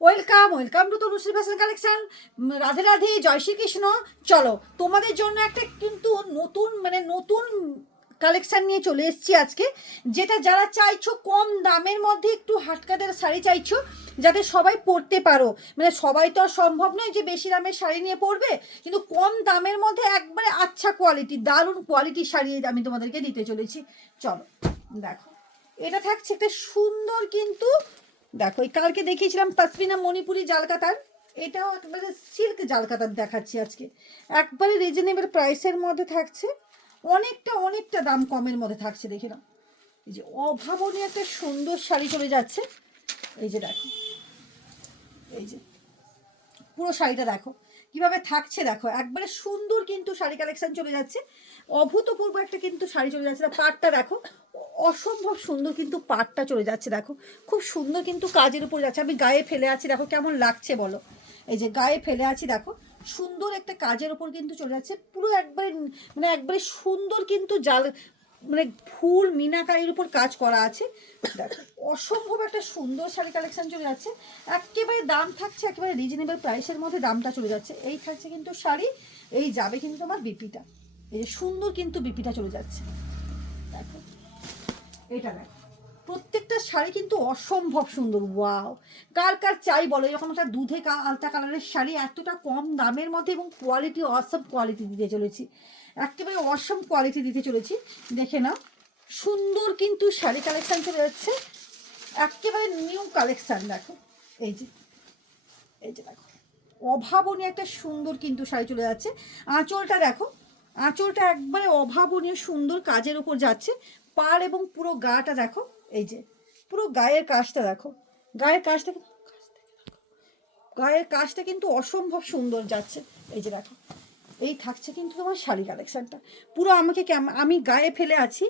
Welcome welcome to Tanushree fashion collection. Radhe Radhe, জয় শ্রীকৃষ্ণ। চলো তোমাদের জন্য একটা কিন্তু নতুন কালেকশান নিয়ে চলে এসেছি আজকে, যেটা যারা চাইছো কম দামের মধ্যে একটু হাটকাদের শাড়ি চাইছো যাতে সবাই পরতে পারো। মানে সবাই তো আর সম্ভব নয় যে বেশি দামের শাড়ি নিয়ে পরবে, কিন্তু কম দামের মধ্যে একবারে আচ্ছা কোয়ালিটি, দারুণ কোয়ালিটির শাড়ি আমি তোমাদেরকে দিতে চলেছি। চলো দেখো, এটা থাকছে একটা সুন্দর কিন্তু, দেখো এই কালকে দেখিয়েছিলাম পশমিনা মণিপুরি জালকাতার, এটাও একবারে সিল্ক জালকাতার দেখাচ্ছি আজকে। একবারে রিজনেবল প্রাইসের মধ্যে থাকছে, অনেকটা দাম কমের মধ্যে থাকছে। দেখে নাও, এই যে অভাবনীয় একটা সুন্দর শাড়ি চলে যাচ্ছে। এই যে দেখো, এই যে পুরো শাড়িটা দেখো কিভাবে থাকছে, দেখো একবারে সুন্দর কিন্তু শাড়ি কালেকশন চলে যাচ্ছে। অভূতপূর্ব একটা কিন্তু শাড়ি চলে যাচ্ছে। পাটটা দেখো, অসম্ভব সুন্দর কিন্তু পাটটা চলে যাচ্ছে। দেখো খুব সুন্দর কিন্তু কাজের উপর যাচ্ছে। আমি গায়ে ফেলে আছি, দেখো কেমন লাগছে বলো। এই যে গায়ে ফেলে আছি, দেখো সুন্দর একটা কাজের উপর কিন্তু চলে যাচ্ছে। পুরো একবারে সুন্দর কিন্তু জাল, মানে ফুল মিনাকারির উপর কাজ করা আছে। দেখো অসম্ভব একটা সুন্দর শাড়ি কালেকশন চলে যাচ্ছে। একেবারে দাম থাকছে একেবারে রিজনেবল প্রাইসের মধ্যে দামটা চলে যাচ্ছে। এই থাকছে কিন্তু শাড়ি, এই যাবে কিন্তু তোমার বিপিটা, এই যে সুন্দর কিন্তু বিপিটা চলে যাচ্ছে। দেখো এটা দেখো, প্রত্যেকটা শাড়ি কিন্তু অসম্ভব সুন্দর। ওয়াও, কার কার চাই বলো এরকম একটা দুধে আলতা কালারের শাড়ি এতটা কম দামের মধ্যে, এবং কোয়ালিটি অসম কোয়ালিটি দিতে চলেছি, একেবারে অসম কোয়ালিটি দিতে চলেছি। দেখে নাও, সুন্দর কিন্তু শাড়ি কালেকশান চলে যাচ্ছে, একেবারে নিউ কালেকশান। দেখো এই যে, এই যে দেখো অভাবনীয় একটা সুন্দর কিন্তু শাড়ি চলে যাচ্ছে। আঁচলটা দেখো, আঁচলটা একবারে অভাবনীয় সুন্দর কাজের উপর যাচ্ছে। পাড় এবং পুরো গাটা দেখো, এই যে পুরো গায়ের কাজটা দেখো, গায়ের কাজটা, গায়ের কাজটা কিন্তু অসম্ভব সুন্দর যাচ্ছে। এই যে দেখো, এই থাকছে কিন্তু তোমার শাড়ি কালেকশানটা। পুরো আমাকে আমি গায়ে ফেলে আছি,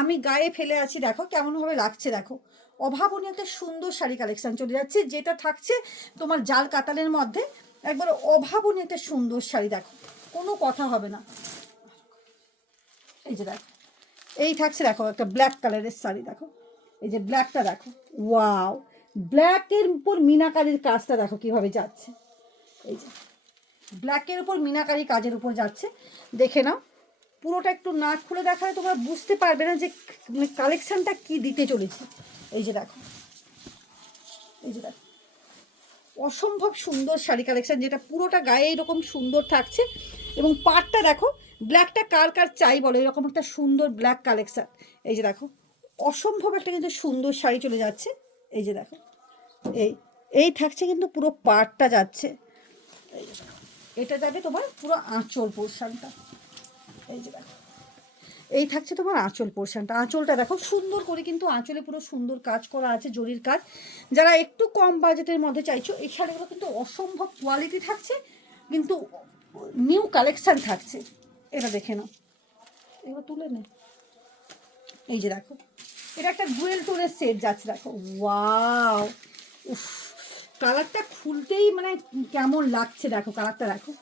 আমি গায়ে ফেলে আছি। দেখো কেমনভাবে লাগছে, দেখো অভাবনীয় একটা সুন্দর শাড়ি কালেকশান চলে যাচ্ছে, যেটা থাকছে তোমার জাল কাতানের মধ্যে। একবার অভাবনীয় একটা সুন্দর শাড়ি, দেখো কোনো কথা হবে না। এই যে দেখো, এই থাকছে দেখো একটা ব্ল্যাক কালারের শাড়ি। দেখো এই যে ব্ল্যাকটা দেখো, ওয়াও, ব্ল্যাকের উপর মিনাকারির কাজটা দেখো কিভাবে যাচ্ছে। এই যে ব্ল্যাকের উপর মিনাকারি কাজের উপর যাচ্ছে। দেখে নাও, পুরোটা একটু না খুলে দেখালে তোমরা বুঝতে পারবে না যে কালেকশানটা কি দিতে চলেছে। এই যে দেখো, এই যে দেখো অসম্ভব সুন্দর শাড়ি কালেকশান, যেটা পুরোটা গায়ে এরকম সুন্দর থাকছে। এবং পাড়টা দেখো, ব্ল্যাকটা কার কার চাই বলো এরকম একটা সুন্দর ব্ল্যাক কালেকশান। এই যে দেখো অসম্ভব একটা কিন্তু সুন্দর শাড়ি চলে যাচ্ছে। এই যে দেখো, এই এই থাকছে কিন্তু পুরো পাড়টা যাচ্ছে। এই যে দেখো, এটা যাবে তোমার পুরো আঁচল পোর্শনটা। এই যে দেখো, এই থাকছে তোমার আঁচল পোর্শনটা। আঁচলটা দেখো সুন্দর করে কিন্তু আঁচলে পুরো সুন্দর কাজ করা আছে, জরির কাজ। যারা একটু কম বাজেটের মধ্যে চাইছো, এই শাড়িগুলো কিন্তু অসম্ভব কোয়ালিটি থাকছে, কিন্তু নিউ কালেকশান থাকছে। এটা দেখে নাও, এবার তুলে নে। এই যে দেখো, এটা একটা ডুয়েল টোনের সেট যাচ্ছে। দেখো ওয়াও, উফ, কালারটা খুলতেই মানে কেমন লাগছে, দেখো কালারটা দেখো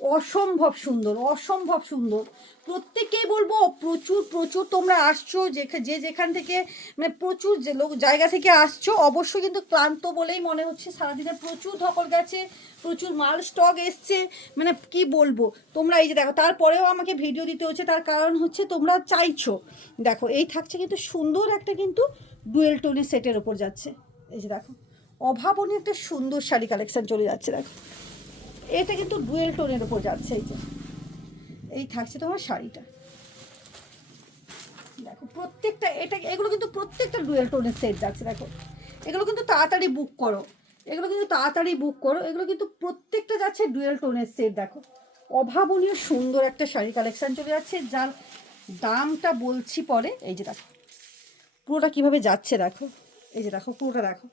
অসম্ভব সুন্দর, অসম্ভব সুন্দর। প্রত্যেককেই বলবো প্রচুর প্রচুর তোমরা আসছো, যে যেখান থেকে মানে প্রচুর যে লোক জায়গা থেকে আসছো, অবশ্যই কিন্তু ক্লান্ত বলেই মনে হচ্ছে। সারাদিনে প্রচুর ধকল গেছে, প্রচুর মাল স্টক এসছে, মানে কি বলবো। তোমরা এই যে দেখো, তারপরেও আমাকে ভিডিও দিতে হচ্ছে, তার কারণ হচ্ছে তোমরা চাইছো। দেখো এই থাকছে কিন্তু সুন্দর একটা কিন্তু ডুয়েল টোনের সেটের ওপর যাচ্ছে। এই যে দেখো অভাবনীয় একটা সুন্দর শাড়ি কালেকশান চলে যাচ্ছে। দেখো এটা কিন্তু ডুয়েল টোনের উপর যাচ্ছে। এই যে এই থাকছে তোমার শাড়িটা। দেখো প্রত্যেকটা, এগুলো কিন্তু প্রত্যেকটা ডুয়েল টোনের সেট যাচ্ছে। দেখো এগুলো কিন্তু তাড়াতাড়ি বুক করো, এগুলো কিন্তু তাড়াতাড়ি বুক করো, এগুলো কিন্তু প্রত্যেকটা যাচ্ছে ডুয়েল টোনের সেট। দেখো অভাবনীয় সুন্দর একটা শাড়ি কালেকশান চলে যাচ্ছে, যার দামটা বলছি পরে। এই যে দেখো পুরোটা কিভাবে যাচ্ছে, দেখো এই যে দেখো পুরোটা দেখো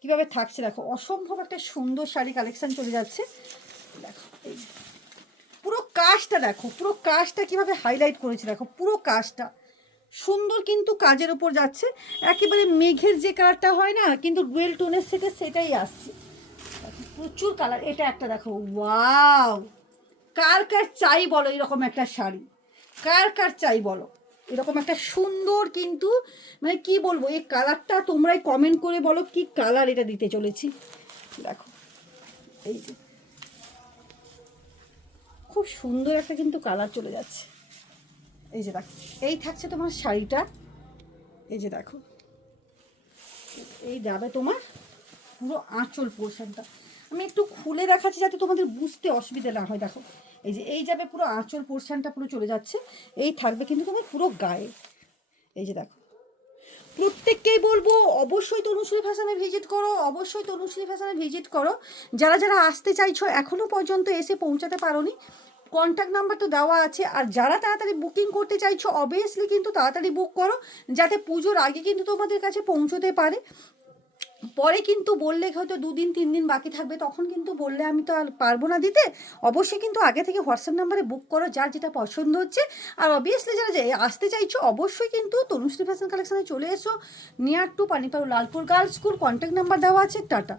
কিভাবে থাকছে। দেখো অসম্ভব একটা সুন্দর শাড়ি কালেকশান চলে যাচ্ছে। দেখো এই যে পুরো কাজটা দেখো, পুরো কাজটা কিভাবে হাইলাইট করেছে। দেখো পুরো কাজটা সুন্দর কিন্তু কাজের উপর যাচ্ছে। একেবারে মেঘের যে কালারটা হয় না, কিন্তু ডুয়েল টোনের সেটে সেটাই আসছে। প্রচুর কালার। এটা একটা দেখো, ওয়াও, কার কার চাই বলো এরকম একটা শাড়ি, কার কার চাই বলো এরকম একটা সুন্দর কিন্তু, মানে কি বলবো, এই কালারটা তোমরাই কমেন্ট করে বলো কি কালার এটা দিতে চলেছি। দেখো এই যে খুব সুন্দর একটা কিন্তু কালার চলে যাচ্ছে। এই যে দেখো এই থাকছে তোমার শাড়িটা, এই যে দেখো এই যাবে তোমার পুরো আঁচল পোর্শনটা। আমি একটু খুলে দেখাচ্ছি যাতে তোমাদের বুঝতে অসুবিধা না হয়। দেখো এই যে এই যাবে পুরো আঁচল পোর্শনটা পুরো চলে যাচ্ছে, এই থাকবে কিন্তু তোমার পুরো গায়ে। এই যে দেখো প্রত্যেককেই বলবো অবশ্যই তনুশ্রী ফ্যাশনে ভিজিট করো, অবশ্যই তনুশ্রী ফ্যাশনে ভিজিট করো। যারা যারা আসতে চাইছো এখনও পর্যন্ত এসে পৌঁছাতে পারোনি, কন্ট্যাক্ট নাম্বার তো দেওয়া আছে। আর যারা তাড়াতাড়ি বুকিং করতে চাইছো অবভিয়াসলি কিন্তু তাড়াতাড়ি বুক করো, যাতে পুজোর আগে কিন্তু তোমাদের কাছে পৌঁছতে পারে। পরে কিন্তু বললে হয়তো 2 দিন 3 দিন বাকি থাকবে, তখন কিন্তু বললে আমি তো আর পারবো না দিতে। অবশ্যই কিন্তু আগে থেকে হোয়াটসঅ্যাপ নাম্বারে বুক করো যার যেটা পছন্দ হচ্ছে। আর অবভিয়াসলি যারা আসতে চাইছো অবশ্যই কিন্তু তনুশ্রী ফ্যাশন কালেকশনে চলে এসো, near to Panipara Lalpur girls school. Contact number দেওয়া আছে। টাটা।